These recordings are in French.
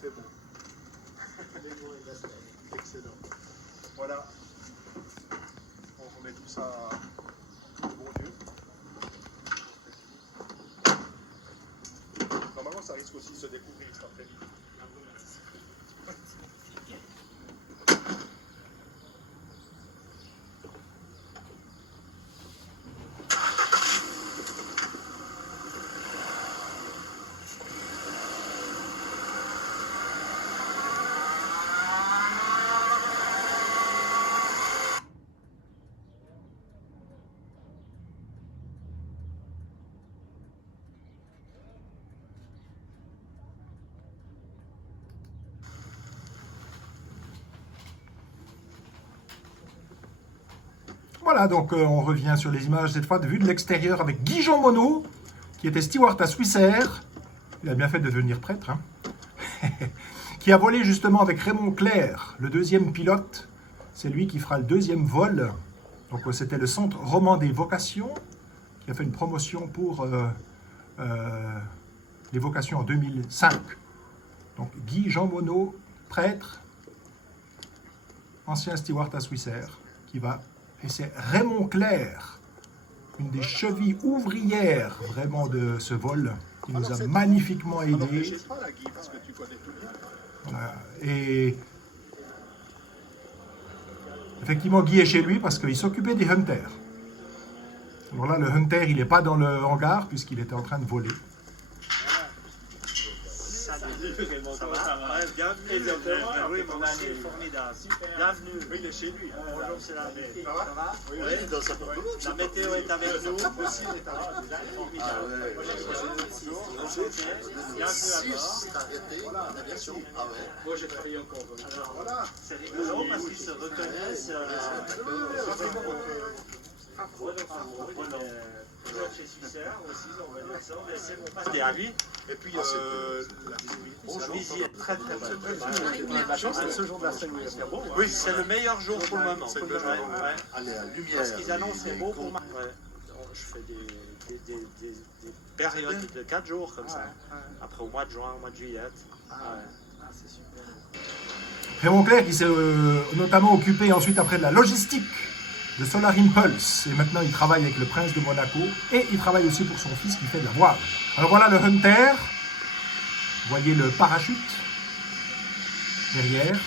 C'est bon. Excellent. Voilà. On remet tout ça au bon Dieu. Normalement, ça risque aussi de se découvrir cet après-midi. Voilà, donc on revient sur les images, cette fois de vue de l'extérieur avec Guy Jean Monod, qui était steward à Swissair. Il a bien fait de devenir prêtre, hein. Qui a volé justement avec Raymond Clerc, le deuxième pilote. C'est lui qui fera le deuxième vol. Donc c'était le Centre roman des vocations, qui a fait une promotion pour les vocations en 2005. Donc Guy Jean Monod, prêtre, ancien steward à Swissair, qui va... Et c'est Raymond Clerc, une des chevilles ouvrières vraiment de ce vol, qui nous a magnifiquement aidés. Voilà. Et effectivement, Guy est chez lui parce qu'il s'occupait des hunters. Alors là, le hunter, il n'est pas dans le hangar puisqu'il était en train de voler. Ça va? Bienvenue. Oui, mon ami, formidable. Bienvenue. Oui, il est chez lui. Bonjour, c'est la baie. Ça va? Oui, dans sa la météo est avec nous. Aussi, il est avec nous. Bienvenue à bord. arrêté en aviation. Ah ouais. Moi, j'ai travaillé encore. Alors, Voilà. c'est rigolo parce qu'ils se reconnaissent. Toujours chez Swissair aussi, on va dire ça. Mais c'est mon passé. C'était à lui. Et puis, la visibilité est très très bonne. La chance, c'est ce jour de la semaine où il va faire beau. Oui, c'est le meilleur jour pour le moment. C'est le meilleur jour. Allez, la lumière. Parce qu'ils annoncent c'est beau pour moi. Ouais. Je fais des périodes de 4 jours comme ça. Après au mois de juin, au mois de juillet. C'est super. Raymond Clerc qui s'est notamment occupé ensuite après de la logistique de Solar Impulse. Et maintenant, il travaille avec le prince de Monaco. Et il travaille aussi pour son fils qui fait de la voile. Alors voilà le Hunter. Vous voyez le parachute derrière.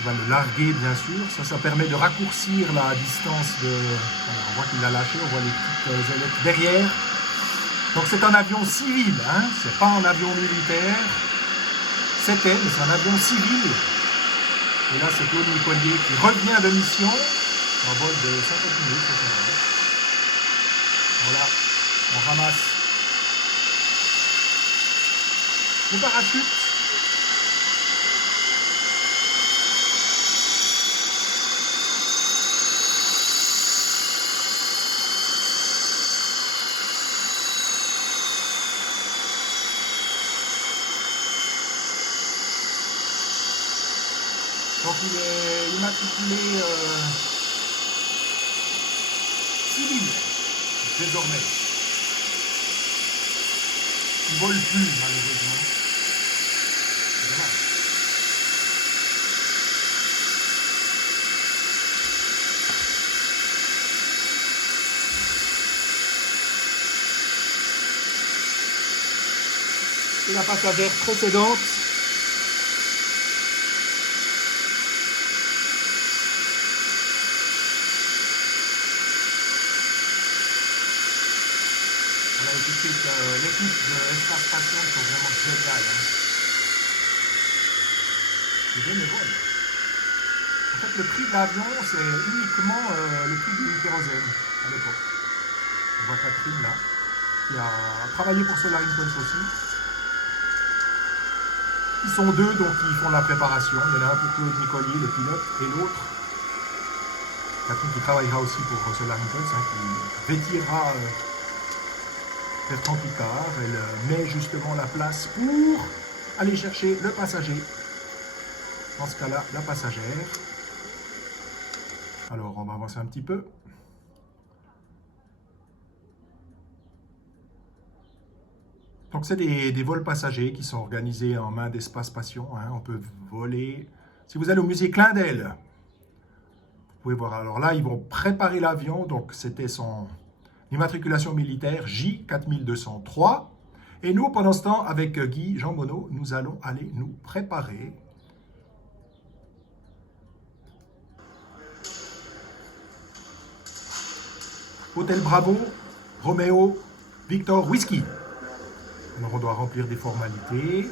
Il va le larguer, bien sûr. Ça permet de raccourcir la distance de... On voit qu'il l'a lâché, on voit les petites ailettes derrière. Donc c'est un avion civil, hein, c'est pas un avion militaire. C'était, mais c'est un avion civil. Et là, c'est Claude Nicollier qui revient de mission, en vol de 50 minutes. Voilà, on ramasse le parachute. Donc il est immatriculé civil désormais. Il ne vole plus malheureusement. C'est dommage. Et la passagère précédente. L'équipe de Espace Passion sont vraiment géniales. Hein. C'est bénévole. En fait, le prix de l'avion, c'est uniquement le prix du kérosène à l'époque. On voit Catherine là, qui a travaillé pour Solar Impulse aussi. Ils sont deux, donc ils font la préparation. Il y en a un pour Claude Nicollier, le pilote, et l'autre, Catherine qui travaillera aussi pour Solar Impulse, hein, qui vêtira Bertrand Piccard. Elle met justement la place pour aller chercher le passager. Dans ce cas-là, la passagère. Alors, on va avancer un petit peu. Donc c'est des vols passagers qui sont organisés en main d'Espace Passion. Hein. On peut voler. Si vous allez au musée Clindel, vous pouvez voir. Alors là, ils vont préparer l'avion. Donc c'était son immatriculation militaire J4203. Et nous, pendant ce temps, avec Guy Jean Monod, nous allons aller nous préparer. Hôtel Bravo, Roméo, Victor, Whisky. Alors on doit remplir des formalités.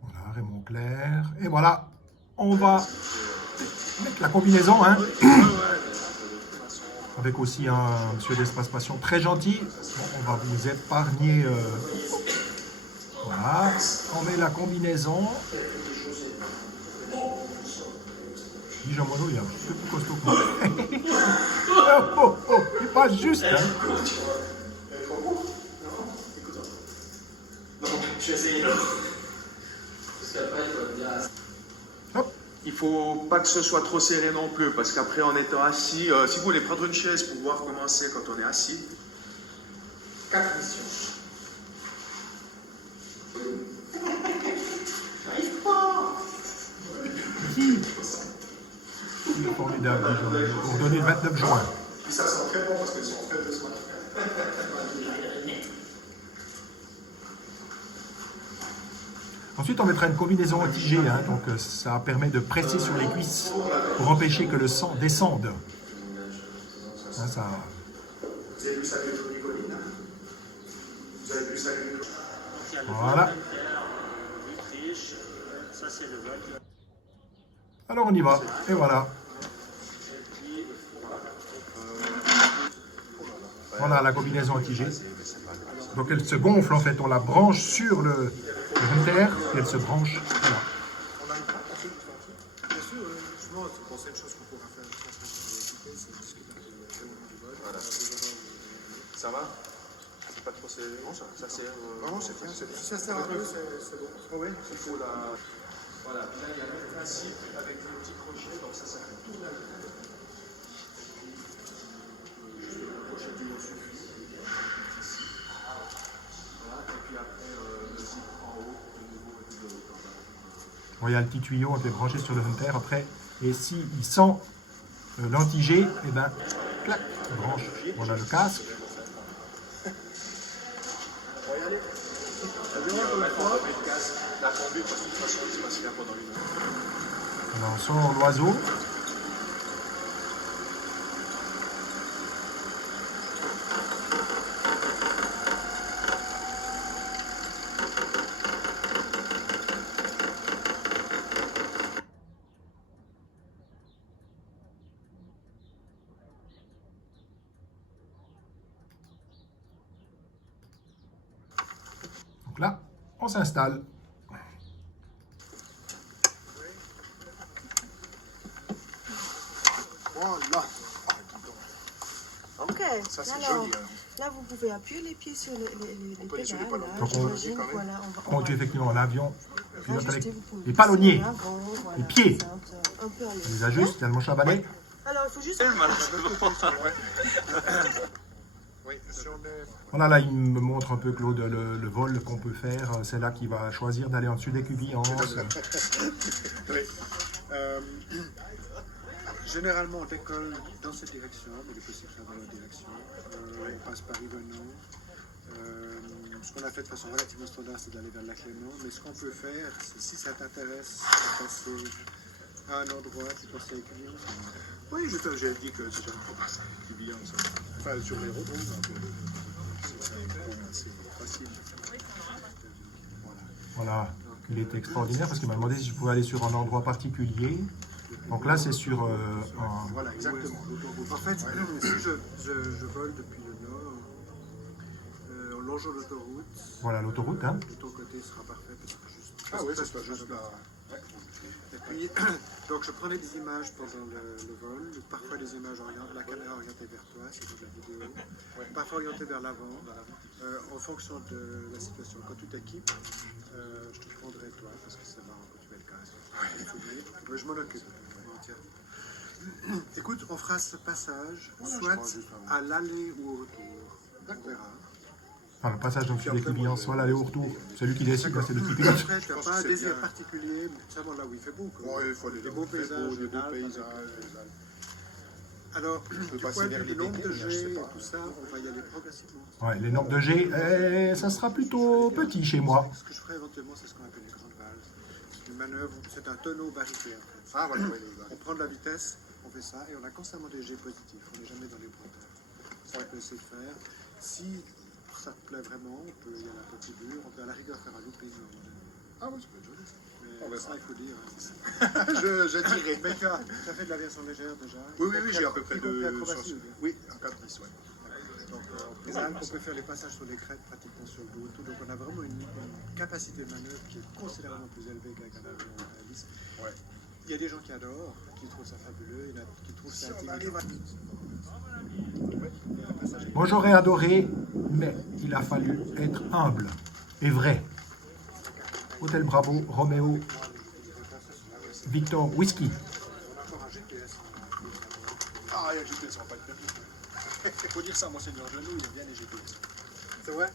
Voilà, Raymond Clair. Et voilà, on va mettre la combinaison, hein. Avec aussi un monsieur d'Espace Passion très gentil. Bon, on va vous épargner. Voilà, on met la combinaison. Guy Jean Monod, il est un petit peu plus costaud que moi. Il passe juste. Hein. Hop. Il faut pas que ce soit trop serré non plus, parce qu'après en étant assis, si vous voulez prendre une chaise pour pouvoir commencer quand on est assis. 4 missions. Il est formidable, Guy Jean Monod. Pour donner le 29 juin. Puis ça sent très bon parce qu'ils sont faits de ce matin. Ensuite, on mettra une combinaison anti-G, hein, donc ça permet de presser sur les cuisses pour empêcher que le sang descende. Hein, ça... Vous avez vu ça avec Nicoline? Vous avez vu ça avec Voilà. Ça, c'est le vol. Alors on y va, et voilà. Voilà la combinaison anti-G. Donc elle se gonfle en fait, on la branche sur le hunter et elle se branche. Voilà. On a une carte ensuite. Bien sûr, justement, c'est penser une chose qu'on pourra faire. C'est discuter avec le du vol. Voilà. Ça va? C'est pas trop serré? Non, ça sert. Non, c'est bien. Si ça sert un peu, c'est bon. Oui, il faut la. Voilà, puis là il y a le principe avec les petits crochets, donc ça fait tout la vie. Juste le crochet du haut suffit. Voilà, et puis après le zip en haut, de nouveau et puis de haut en bas. Bon, il y a le petit tuyau, on peut brancher sur le hunter après. Et s'il sent l'anti-G, et ben, clac, on branche. Voilà le casque. On va y aller. La conduite, parce que de toute façon, il se passe bien pendant une heure. Alors, on sort l'oiseau. Donc là, on s'installe. Voilà. Ok, Ça, c'est alors joli. là vous pouvez appuyer les pieds sur les peut aller sur les pédales. palons. Là, Donc, j'imagine, quand même. voilà, on Conduit va effectivement l'avion. Pilote ajuster, avec vous pouvez les palonniers. pousser en avant, voilà, Les pieds. ça, un peu à On l'aise. les ajuste, il y a le manche à balai. Alors il faut juste... Oui, si on est. Voilà, là, il me montre un peu, Claude, le vol qu'on peut faire. C'est là qu'il va choisir d'aller en dessus des cuvillances. Oui. Généralement, on décolle dans cette direction, mais il est possible que ça va dans l'autre direction. On passe par Yvenon. Ce qu'on a fait de façon relativement standard, c'est d'aller vers la Clément. Mais ce qu'on peut faire, c'est si ça t'intéresse, de passer à un endroit qui pense à Cubilion. Oui, j'ai dit que c'était un pas ça, Cubilion. Enfin, sur les routes, donc c'est facile. Voilà. Voilà, il était extraordinaire parce qu'il m'a demandé si je pouvais aller sur un endroit particulier. Donc là, c'est sur un... Voilà, exactement. En fait, si je vole depuis le nord, en longeant l'autoroute, Voilà l'autoroute, hein. de ton côté sera parfait parce que juste là. Et puis, donc je prenais des images pendant le vol, parfois des images la caméra orientée vers toi, c'est de la vidéo, parfois orientée vers l'avant, en fonction de la situation. Quand tu t'équipes, je te prendrai toi parce que c'est marrant quand tu mets le casque. Je m'en occupe. Écoute, on fera ce passage, je soit crois juste à l'aller ou au retour. On verra. Enfin, le passage dans le sud équipement, soit l'aller au retour. Celui qui décide, là, c'est le petit pilote. Après, tu n'as pense pas que un c'est désir bien. particulier, seulement là où il fait beau. quoi. Ouais, il faut aller Des là où beaux il fait beau, paysages, des beaux Alpes, paysages. Alors, peut du passer point de vers vue les du nombre de détails, je sais G et pas. tout ça, on va y aller progressivement. Ouais, les nombres de G, ça sera plutôt petit chez moi. Ce que je ferai éventuellement, c'est ce qu'on appelle les grandes valves. Une manœuvre, c'est un tonneau barriqué en fait. Ah, voilà, ouais, On prend de la vitesse, on fait ça, et on a constamment des G positifs. On n'est jamais dans les pointeurs. Ça, on peut essayer de faire. Si ça te plaît vraiment, on peut y aller un peu plus dur. On peut à la rigueur faire un looping. Ah oui, ça peut être joli. On Mais verra. ça, il faut dire. Je dirais. Mais tu as fait de l'aviation légère déjà. Oui, j'ai à peu près Y compris de... acrobatie, ou bien Oui, un 4-10, ouais. Donc, les Alpes, on peut faire les passages sur les crêtes pratiquement sur le dos. Tout. Donc, on a vraiment une capacité de manœuvre qui est considérablement plus élevée qu'avec un avion réaliste. Ouais. Il y a des gens qui adorent, qui trouvent ça fabuleux, il y en a qui trouvent ça intimidant. Moi, j'aurais adoré, mais il a fallu être humble et vrai. Hôtel Bravo, Roméo, Victor, Whisky. On a encore un GPS. Ah, il y a le GPS, on va pas être perdu. Il faut dire ça, Monseigneur Genoux, il aime bien les GPS. C'est vrai?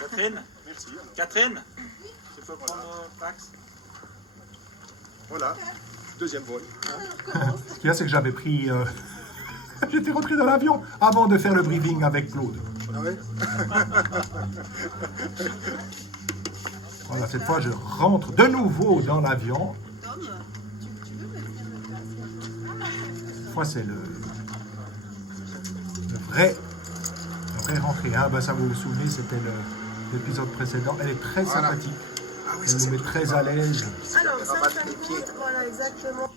Catherine Merci. alors. Catherine Tu peux prendre mon fax? Voilà, deuxième vol. Ce qu'il y a, c'est que j'avais pris... J'étais rentré dans l'avion avant de faire le briefing avec Claude. Ah oui? Voilà, cette fois, je rentre de nouveau dans l'avion. Cette fois, c'est le vrai rentrée. Hein. Ben, ça, vous vous souvenez, c'était l'épisode précédent. Elle est très Voilà. sympathique. Ah oui, Elle nous met très à l'aise. Alors, ça, rabattre ça les pieds. coûte, voilà, exactement.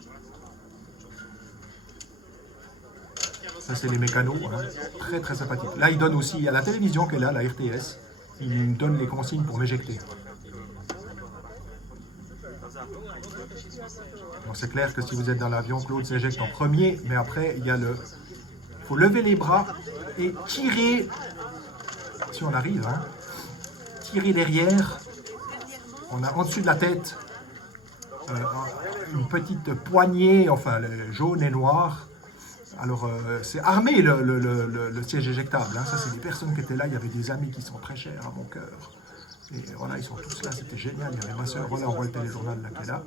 Ça, c'est les mécanos. Hein. Très, très sympathique. Là, il donne aussi à la télévision qu'elle a, la RTS. Il me donne les consignes pour m'éjecter. Donc, c'est clair que si vous êtes dans l'avion, Claude s'éjecte en premier. Mais après, il y a le... Il faut lever les bras et tirer, si on arrive, hein, tirer derrière. On a en-dessus de la tête une petite poignée, enfin jaune et noire. Alors c'est armé le siège éjectable. Hein. Ça, c'est des personnes qui étaient là. Il y avait des amis qui sont très chers à mon cœur. Et voilà, ils sont tous là. C'était génial. Il y avait ma soeur. Voilà, on voit le téléjournal là qui est là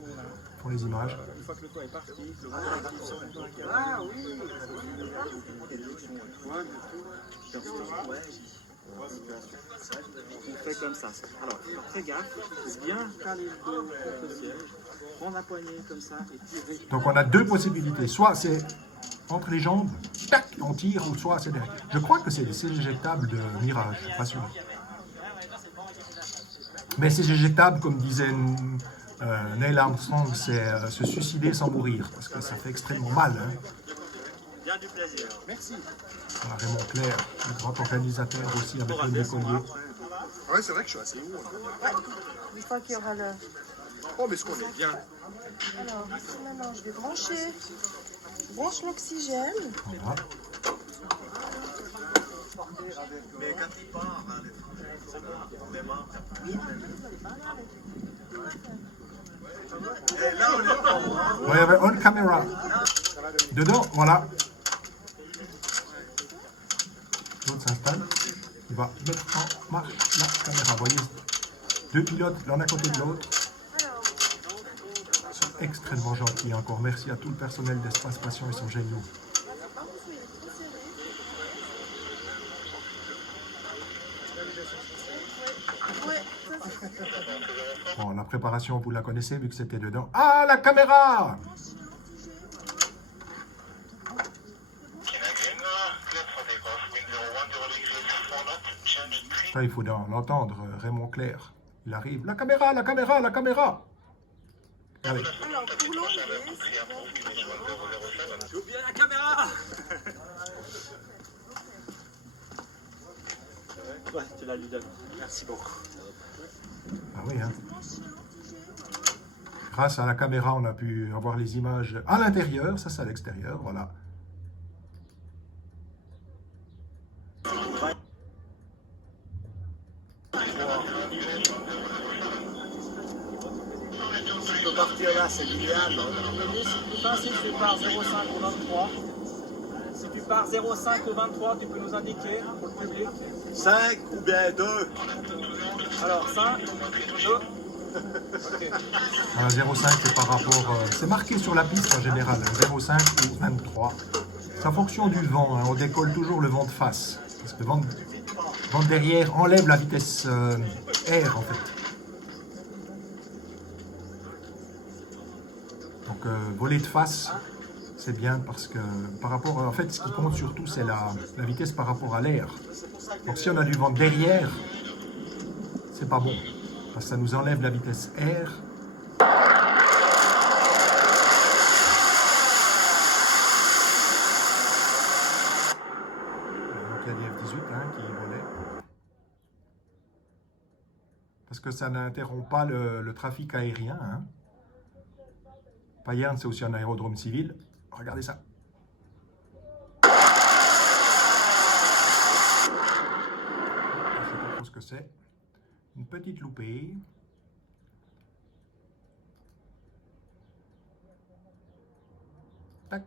pour les images. Une fois que le toit est parti, le on fait comme ça. Alors, fais gaffe, bien caler le dos contre le siège, prendre la poignée comme ça et tirer. Donc on a deux possibilités. Soit c'est entre les jambes, tac, on tire, ou soit c'est derrière. Je crois que c'est des sièges éjectables de Mirage, je suis pas sûr. Mais ces éjectables, comme disait Neil Armstrong, c'est se suicider sans mourir, parce que ça fait extrêmement mal. Hein. Bien du plaisir. Merci. Voilà, Raymond Clair, le grand organisateur aussi avec le Mécollier. Ah ouais, c'est vrai que je suis assez haut. Hein. Une fois qu'il y aura le... Oh, mais ce qu'on est bien. Alors, ici, maintenant, je vais brancher. Je branche l'oxygène. Voilà. Mais quand il part, on démarre. Et là, on est pas. Vous voyez, on caméra. Dedans, voilà. L'autre s'installe. Il va mettre en marche la caméra. Vous voyez, deux pilotes l'un à côté de l'autre. Ils sont extrêmement gentils. Encore merci à tout le personnel d'Espace Passion. Ils sont géniaux. Ouais, ça, c'est... Bon, la préparation, vous la connaissez vu que c'était dedans. Ah, la caméra! Ça, il faut l'entendre, Raymond Clair. Il arrive. La caméra, la caméra, la caméra! Allez. Alors, pour l'enlever, J'oublie bien la caméra. Ouais, tu la lui donnes. Merci beaucoup. Ah oui, hein. Grâce à la caméra, on a pu avoir les images à l'intérieur. Ça, c'est à l'extérieur, voilà. tu peux partir là, c'est l'idéal. C'est plus facile, tu pars 0,5 au 23. Si tu pars 0,5 au 23, tu peux nous indiquer pour le public. 5 ou bien 2. Alors 5, 2. Ok. Voilà, 0,5 c'est par rapport... c'est marqué sur la piste en général, 0,5 ou 23. C'est en fonction du vent, hein, on décolle toujours le vent de face. Parce que le vent de derrière enlève la vitesse air en fait. Donc voler de face, c'est bien parce que par rapport... En fait, ce qui compte surtout, c'est la vitesse par rapport à l'air. Donc si on a du vent derrière, c'est pas bon. Parce que ça nous enlève la vitesse air. Donc il y a des F-18 hein, qui volaient. Parce que ça n'interrompt pas le trafic aérien. Hein. Payerne, c'est aussi un aérodrome civil. Regardez ça. Je ne sais pas trop ce que c'est. Une petite loupée. Tac.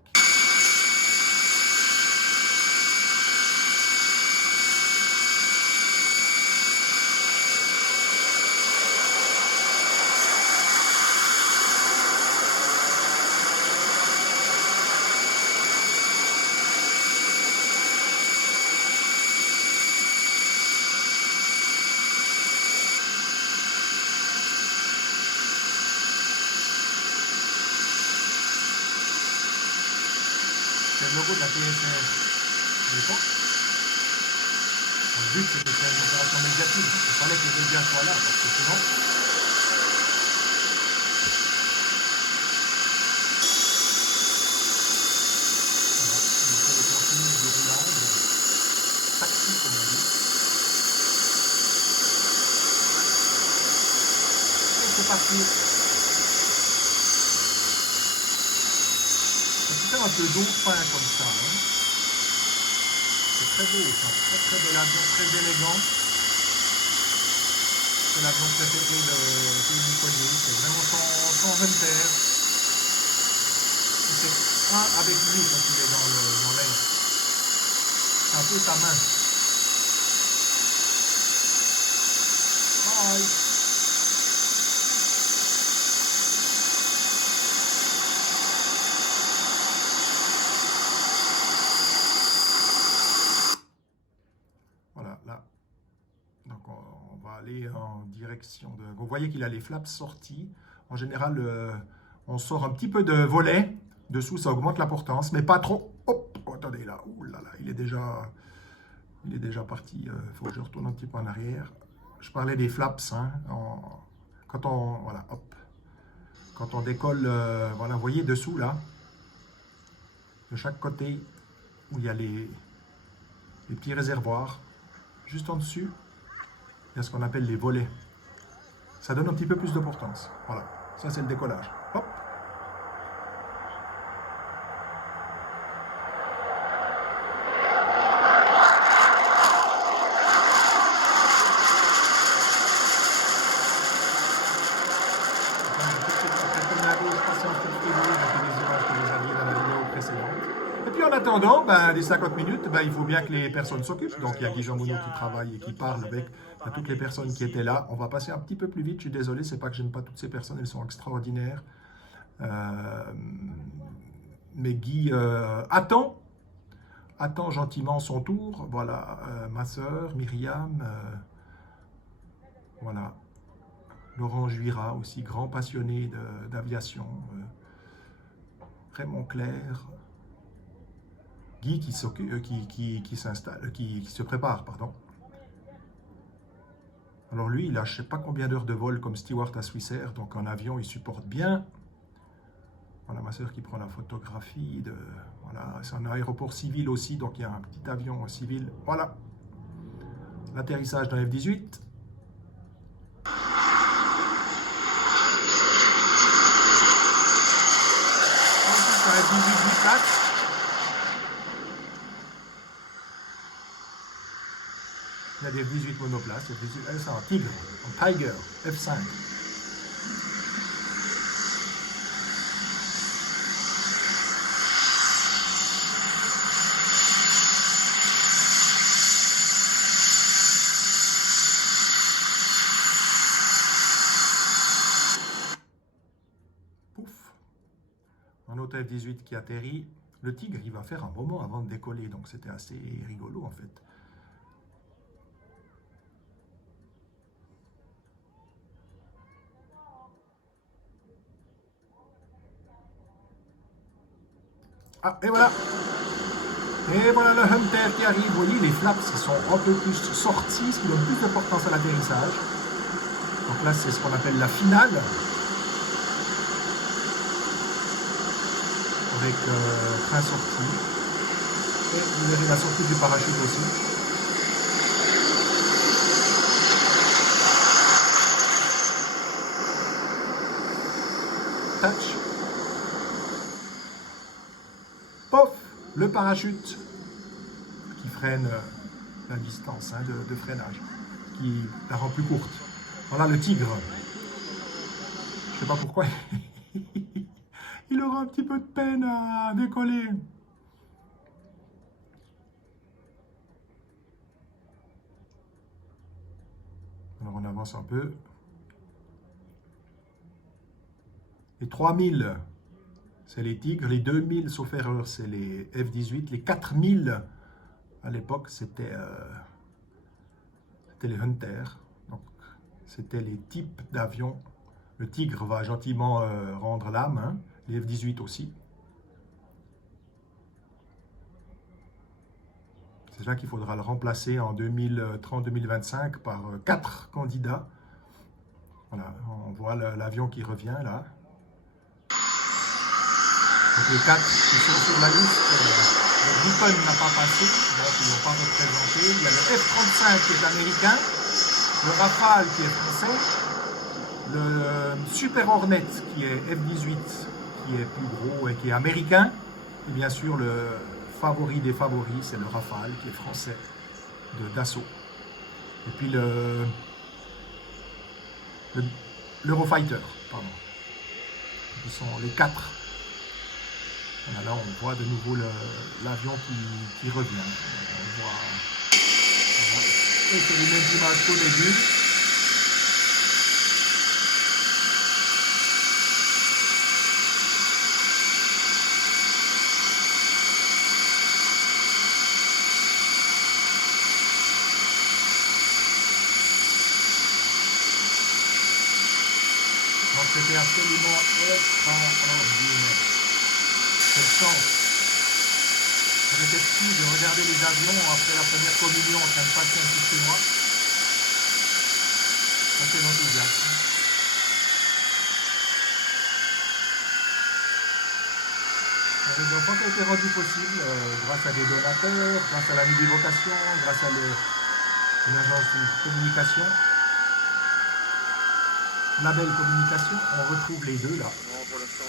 C'est le logo de la PSR à l'époque. Le but c'était de faire une opération médiatique. Il fallait que les médias soient là parce que sinon. Voilà, on fait le contenu du roulage. Taxi comme on dit. Et c'est parti. Un peu d'eau fin comme ça. Hein. C'est très beau, ça. Très très bel avion, très élégant. C'est l'avion préféré de Nicolet. C'est vraiment sans voltaire. C'est un avec lui quand il est dans l'air. C'est un peu ta main. Bye. Aller en direction de... Vous voyez qu'il a les flaps sortis. En général, on sort un petit peu de volet. Dessous, ça augmente la portance, mais pas trop. Hop, oh, attendez là. Ouh là là, il est déjà parti. Il faut que je retourne un petit peu en arrière. Je parlais des flaps. Hein, quand on... Voilà, hop. Quand on décolle, voilà, vous voyez dessous là. De chaque côté, où il y a les petits réservoirs. Juste en dessus. Il y a ce qu'on appelle les volets. Ça donne un petit peu plus de portance. Voilà, ça c'est le décollage. Hop. Et puis en attendant, des 50 minutes, il faut bien que les personnes s'occupent. Donc il y a Guy-Jean Monod qui travaille et qui parle avec toutes les personnes qui étaient là. On va passer un petit peu plus vite, je suis désolé, c'est pas que j'aime pas toutes ces personnes, elles sont extraordinaires. Mais Guy attend gentiment son tour. Voilà, ma sœur, Myriam, voilà, Laurent Juira aussi, grand passionné d'aviation, Raymond Clair, Guy qui s'installe, qui se prépare, pardon. Alors lui, il a je ne sais pas combien d'heures de vol comme steward à Swissair, donc en avion, il supporte bien. Voilà ma soeur qui prend la photographie. Voilà, c'est un aéroport civil aussi, donc il y a un petit avion civil. Voilà, l'atterrissage d'un F-18. Ensuite, un F-18 biplace. Il y a des F-18 monoplaces, c'est un Tigre, un Tiger, F5. autre F-18 qui atterrit. Le Tigre, il va faire un moment avant de décoller, donc c'était assez rigolo en fait. Ah, et voilà. Et voilà le Hunter qui arrive. Vous voyez, les flaps ils sont un peu plus sortis, ce qui donne plus d'importance à l'atterrissage. Donc là, c'est ce qu'on appelle la finale. Avec train sorti. Et vous verrez la sortie du parachute aussi. Touch. Pof, le parachute qui freine la distance hein, de freinage, qui la rend plus courte. Voilà le Tigre. Je ne sais pas pourquoi. Il aura un petit peu de peine à décoller. Alors on avance un peu. Les 3000, c'est les Tigres. Les 2000, sauf erreur, c'est les F-18. Les 4000, à l'époque, c'était les Hunter. Donc, c'était les types d'avions. Le Tigre va gentiment rendre l'âme. Hein. Les F-18 aussi. C'est là qu'il faudra le remplacer en 2030-2025 par 4 candidats. Voilà, on voit l'avion qui revient là. Donc les 4 qui sont sur la liste, le Gripen n'a pas passé, donc ils n'ont pas représenté. Il y a le F-35 qui est américain, le Rafale qui est français, le Super Hornet qui est F-18 qui est plus gros et qui est américain, et bien sûr le favori des favoris, c'est le Rafale qui est français de Dassault. Et puis l'Eurofighter, pardon. Ce sont les 4. Voilà, là, on voit de nouveau l'avion qui revient. On voit. Et c'est les mêmes images qu'au début. Donc c'était absolument extraordinaire. Quel sens. J'étais petit de regarder les avions après la première communion en train de passer un peu chez moi. Ça c'est l'enthousiasme. La rénovation a été rendue possible grâce à des donateurs, grâce à la Nuit des vocations, grâce à une agence de communication. Label communication, on retrouve les deux là. Non, pour l'instant.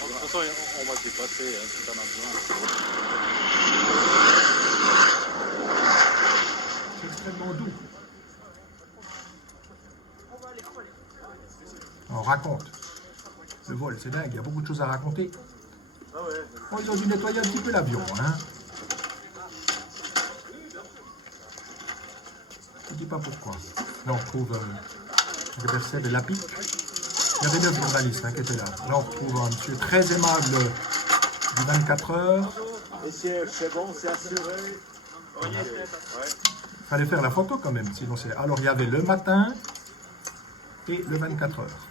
De toute façon, on va s'y passer, hein, si t'en as besoin. C'est extrêmement doux. On raconte. Le vol, c'est dingue, il y a beaucoup de choses à raconter. Ah ouais. Bon, ils ont dû nettoyer un petit peu l'avion, hein. Je ne dis pas pourquoi. Là, on retrouve le verset de l'APIC. Il y avait 9 journalistes hein, qui étaient là. Là, on retrouve un monsieur très aimable du 24 heures. Monsieur, c'est bon, c'est assuré. Il fallait faire la photo quand même, sinon c'est... Alors, il y avait le matin et le 24 heures.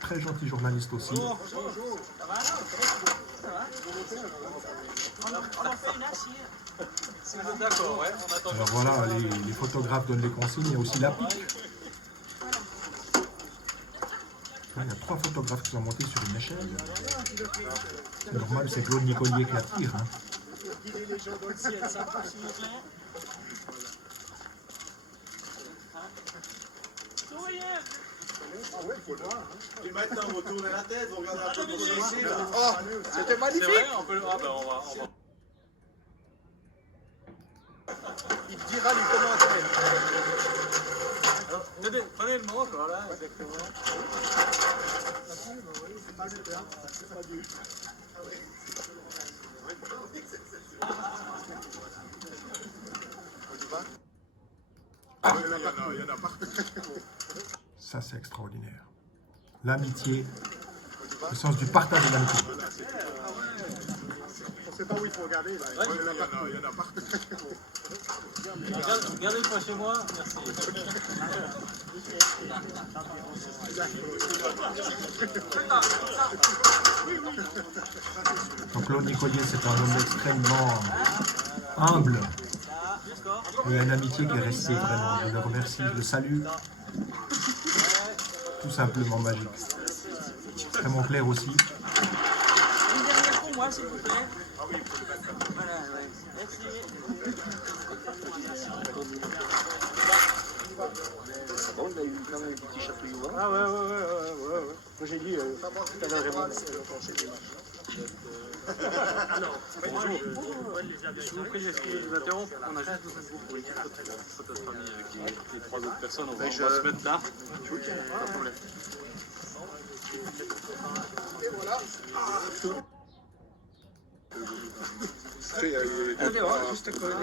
Très gentil journaliste aussi. Ça va? On en fait une assise. Si vous êtes d'accord, ouais. On attend. Alors voilà, les photographes donnent les consignes. Il y a aussi l'APIC. Il y a 3 photographes qui sont montés sur une échelle. C'est normal, c'est Claude Nicolier qui attire. Hein. Et maintenant, on va tourner la tête, on regarde un peu pour ici. Oh, c'était magnifique. C'est vrai, on peut le. Ah ben on va. Il te dira les commentaires. Prenez le manche, voilà, exactement. Ah, il y en a pas. Ça, c'est extraordinaire. L'amitié Le sens du partage et de l'amitié. On ne sait pas où il faut regarder. Là. Il y en a partout. Regardez pas chez moi, merci. Jean-Claude Nicolier, c'est un homme extrêmement humble. Et une amitié qui est restée vraiment. Je le remercie, je le salue. Tout simplement magique. Extrêmement clair aussi. Une dernière pour moi, s'il vous plaît. Voilà, ouais. Merci. Bon, il a eu quand même un petit chatouillement. Ah ouais. Moi j'ai dit, tout à l'heure, Raymond, Je vous prie de vous interrompre, on a juste besoin de vous pour une photo de famille avec les 3 autres personnes. On va se mettre là. pas de problème.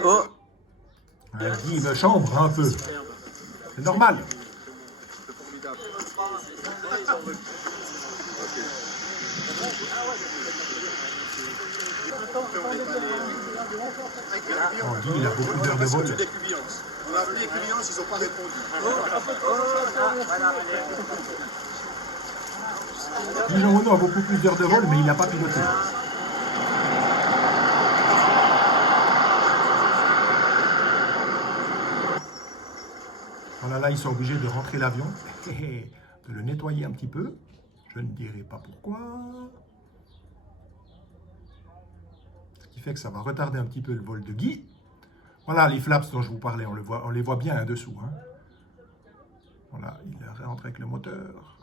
Oh, Guy me chambre un peu. C'est normal. C'est formidable. Oh, Guy, il a beaucoup d'heures de vol. Des cubillances. On a appelé les cubillances, ils n'ont pas répondu. Guy Jean Monod a beaucoup plus d'heures de vol, mais il n'a pas piloté. Voilà, là, ils sont obligés de rentrer l'avion, de le nettoyer un petit peu. Je ne dirai pas pourquoi. Ce qui fait que ça va retarder un petit peu le vol de Guy. Voilà, les flaps dont je vous parlais, on les voit bien dessous. Hein. Voilà, il rentre avec le moteur.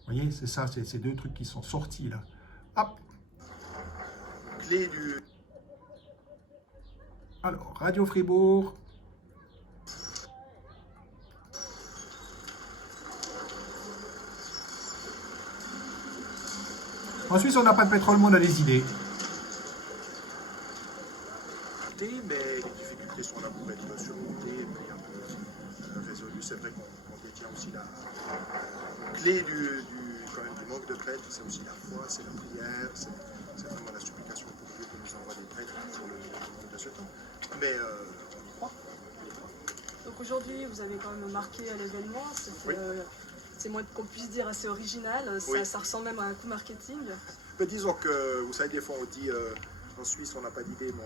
Vous voyez, c'est ça, c'est ces deux trucs qui sont sortis là. Hop. Clé du... Alors, Radio Fribourg. En Suisse, on n'a pas de pétrole, mais on a des idées. Mais les difficultés sont là pour être surmontées, puis un peu résolues. C'est vrai qu'on détient aussi la clé quand même, du manque de prêtres, c'est aussi la foi, c'est la prière, c'est vraiment la supplication pour Dieu qui nous envoie des prêtres pour le monde de ce temps. Mais on y croit. Donc aujourd'hui, vous avez quand même marqué l'événement. Oui. C'est moins qu'on puisse dire assez original. Oui. Ça ressemble même à un coup marketing. Mais disons que, vous savez, des fois on dit en Suisse on n'a pas d'idées, mais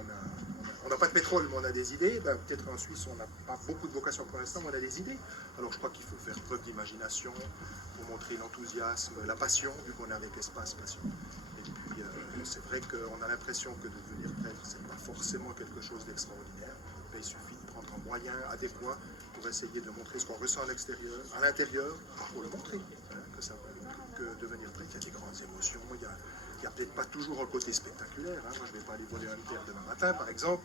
on n'a pas de pétrole, mais on a des idées. Ben, peut-être en Suisse on n'a pas beaucoup de vocation pour l'instant, mais on a des idées. Alors je crois qu'il faut faire preuve d'imagination pour montrer l'enthousiasme, la passion, vu qu'on est avec Espace Passion. Et puis c'est vrai qu'on a l'impression que devenir prêtre, c'est pas forcément quelque chose d'extraordinaire, mais il suffit de prendre un moyen adéquat pour essayer de montrer ce qu'on ressent à l'extérieur, à l'intérieur, pour le montrer. Que devenir prêtre, il y a des grandes émotions, il n'y a peut-être pas toujours un côté spectaculaire. Hein. Moi, je ne vais pas aller voler un terre demain matin, par exemple,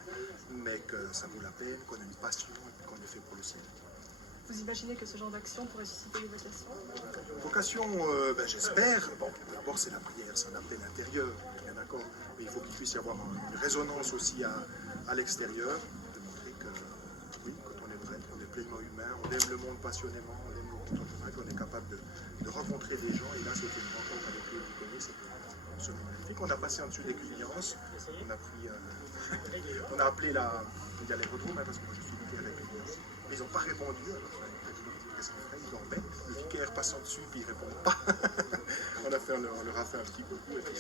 mais que ça vaut la peine, qu'on a une passion et qu'on est fait pour le Seigneur. Vous imaginez que ce genre d'action pourrait susciter des vocations? Vocation, j'espère. Bon, d'abord, c'est la prière, c'est un appel intérieur, bien d'accord. Mais il faut qu'il puisse y avoir une résonance aussi à l'extérieur, de montrer que, oui, quand on est prêtre, on est pleinement humain, on aime le monde passionnément, on aime le contemporain, qu'on est capable de rencontrer des gens. Et là, c'était une rencontre avec les Nicolas, c'était absolument magnifique. On a passé en dessous des cuvillances, on a pris, on a appelé il y a les retrouves, parce que moi je suis vicaire avec eux. Mais ils n'ont pas répondu. Alors, qu'est-ce qu'on fait? Ils dormaient. Le vicaire passe en dessus, puis ils ne répondent pas. on leur a fait un petit coucou, et puis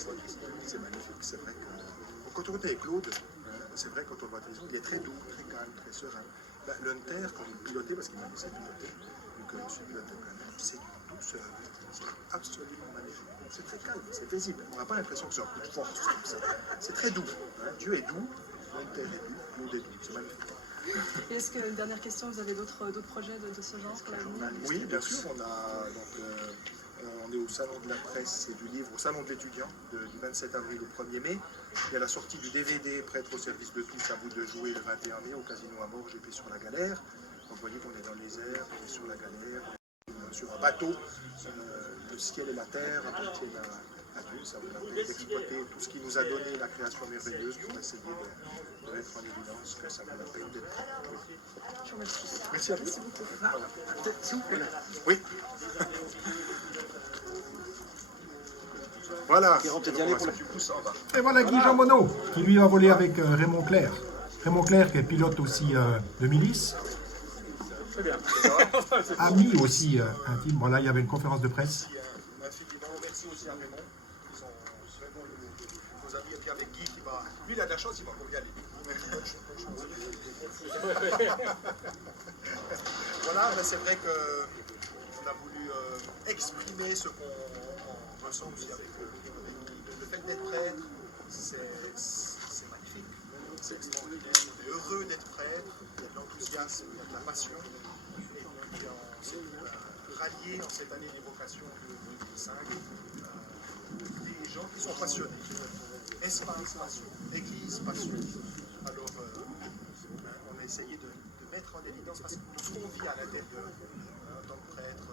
c'est magnifique. C'est vrai que quand on est avec Claude, c'est vrai, quand on le voit à la télévision, il est très doux, très calme, très serein. Ben, l'Hunter, quand vous pilotez, parce qu'il m'a laissé piloter, donc je suis pilote de planète, c'est une douceur, c'est absolument magnifique. C'est très calme, c'est paisible. On n'a pas l'impression que c'est un coup de force. C'est très doux. Hein. Dieu est doux, l'Hunter est doux, Claude est doux. C'est magnifique. Et est-ce que, dernière question, vous avez d'autres projets de ce genre pour l'avenir? Oui, bien sûr. On est au Salon de la presse et du livre, au Salon de l'étudiant, du 27 avril au 1er mai. Il y a la sortie du DVD Prêtre au service de tous, à vous de jouer le 21 mai au Casino à Morges et puis sur la galère. Donc vous voyez qu'on est dans les airs, on est sur la galère, on est sur un bateau. Le ciel et la terre appartiennent à Dieu. Ça vaut la peine d'exploiter tout ce qui nous a donné la création merveilleuse pour essayer de mettre en évidence que ça vaut la peine d'être. Je vous remercie. Merci à vous. Merci beaucoup. Oui. Voilà. Ils vont peut-être y aller pour la... Du coup, ça en va. Et voilà Guy-Jean Monod, qui lui va voler avec Raymond Clerc. Raymond Clerc qui est pilote aussi de milice. Très bien. Ami aussi intime. Voilà, il y avait une conférence de presse. Infiniment. Merci aussi à Raymond. Ils sont vraiment nos amis. Et puis avec Guy qui va. Lui, il a de la chance, il va encore y aller. Voilà, mais c'est vrai qu'on a voulu exprimer ce qu'on ressent aussi avec le fait d'être prêtre. C'est magnifique, c'est extraordinaire. On est heureux d'être prêtre, il y a de l'enthousiasme, il y a de la passion. Et puis on s'est rallié en cette année d'évocation de 2005 des gens qui sont passionnés. Espace, passion, église, passion. Alors on a essayé de mettre en évidence parce que tout ce qu'on vit à l'intérieur, en tant que prêtre,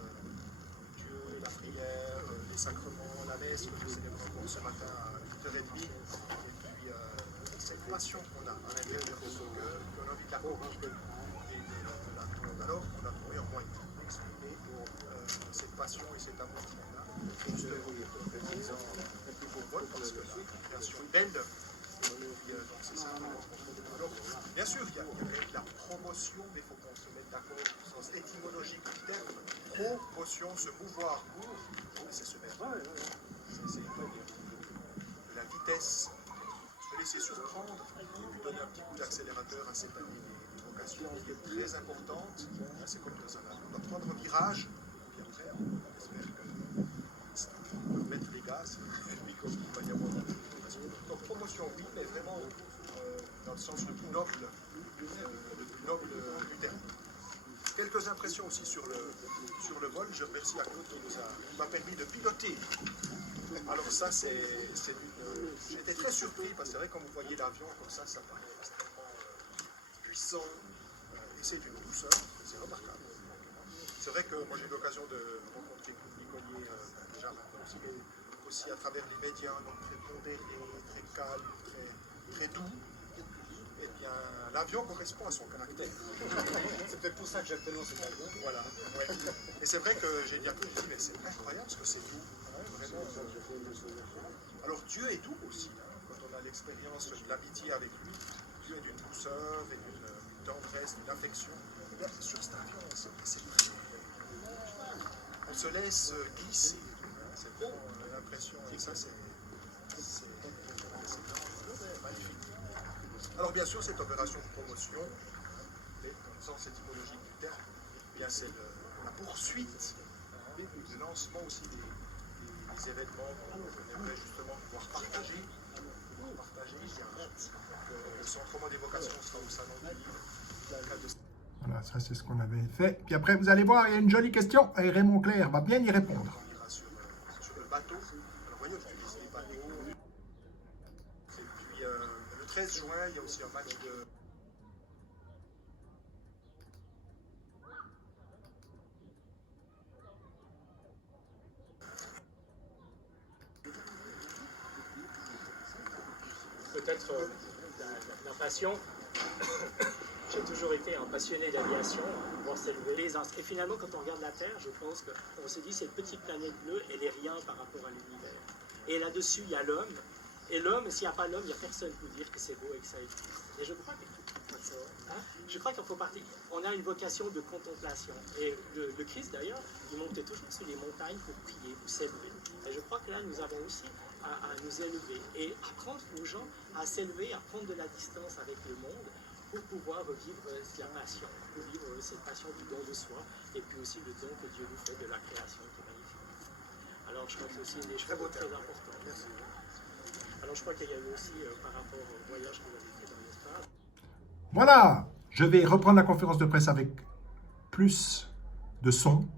Dieu, la prière, les sacrements, la messe que je célèbre encore ce matin à 8h30, et puis cette passion qu'on a à l'intérieur de son cœur, qu'on a envie de la communiquer et de la répondre. Alors on a trouvé un moyen d'exprimer cette passion et cet amour qu'on a, juste pour vol, parce que c'est une création belle. Donc c'est ça. Alors, bien sûr, il y a la promotion, mais il faut qu'on se mette d'accord au sens étymologique du terme. Promotion, se mouvoir pour, c'est se mettre. C'est de la vitesse, se laisser surprendre, lui donner un petit coup d'accélérateur à cette année d'évocation qui est très importante. C'est comme dans un avion, on va prendre un virage, puis après, on espère que mettre les gaz, puis comme il va y avoir donc promotion, oui, mais vraiment dans le sens le plus noble du terme. Quelques impressions aussi sur le vol. Je remercie à Claude qui m'a permis de piloter. Alors ça, j'étais très surpris parce que c'est vrai quand vous voyez l'avion comme ça paraît extrêmement puissant et c'est d'une douceur, c'est remarquable. C'est vrai que moi j'ai eu l'occasion de rencontrer Claude Nicolier déjà maintenant aussi à travers les médias, donc très pondéré, très calme, très doux. Eh bien, l'avion correspond à son caractère. C'est peut-être pour ça que j'aime tellement cet avion. Voilà. Ouais. Et c'est vrai que j'ai dit à Claude, mais c'est incroyable ce que c'est doux. Vraiment. Alors Dieu est doux aussi. Quand on a l'expérience de l'amitié avec lui, Dieu est d'une douceur et d'une tendresse, d'une affection. Eh bien, sur cet avion, on se laisse glisser. C'est vraiment l'impression, et ça c'est magnifique. Alors bien sûr, cette opération de promotion, dans le sens étymologique du terme, eh bien c'est la poursuite, le lancement aussi des événements qu'on aimerait justement pouvoir partager. Le centre d'évocation sera au Salon du Livre. Voilà, ça c'est ce qu'on avait fait. Puis après, vous allez voir, il y a une jolie question et Raymond Clerc va bien y répondre. Sur le bateau. Alors, voyez, on utilise les bateaux. Et puis, le 13 juin, il y a aussi un match de... Peut-être la passion. J'ai toujours été un passionné d'aviation, voir s'élever les astres. Et finalement, quand on regarde la Terre, je pense qu'on se dit cette petite planète bleue, elle est rien par rapport à l'univers. Et là-dessus, il y a l'homme. Et l'homme, s'il n'y a pas l'homme, il n'y a personne pour dire que c'est beau et que ça existe. Et je crois qu'il faut partir. On a une vocation de contemplation. Et le Christ, d'ailleurs, il montait toujours sur les montagnes pour prier, pour s'élever. Et je crois que là, nous avons aussi à nous élever et apprendre aux gens à s'élever, à prendre de la distance avec le monde pour pouvoir vivre la passion, pour vivre cette passion du don de soi et puis aussi le don que Dieu nous fait de la création qui est magnifique. Alors je crois que c'est aussi une des choses très importantes. Merci. Alors je crois qu'il y a eu aussi par rapport au voyage que vous avez fait dans l'espace. Voilà, je vais reprendre la conférence de presse avec plus de son.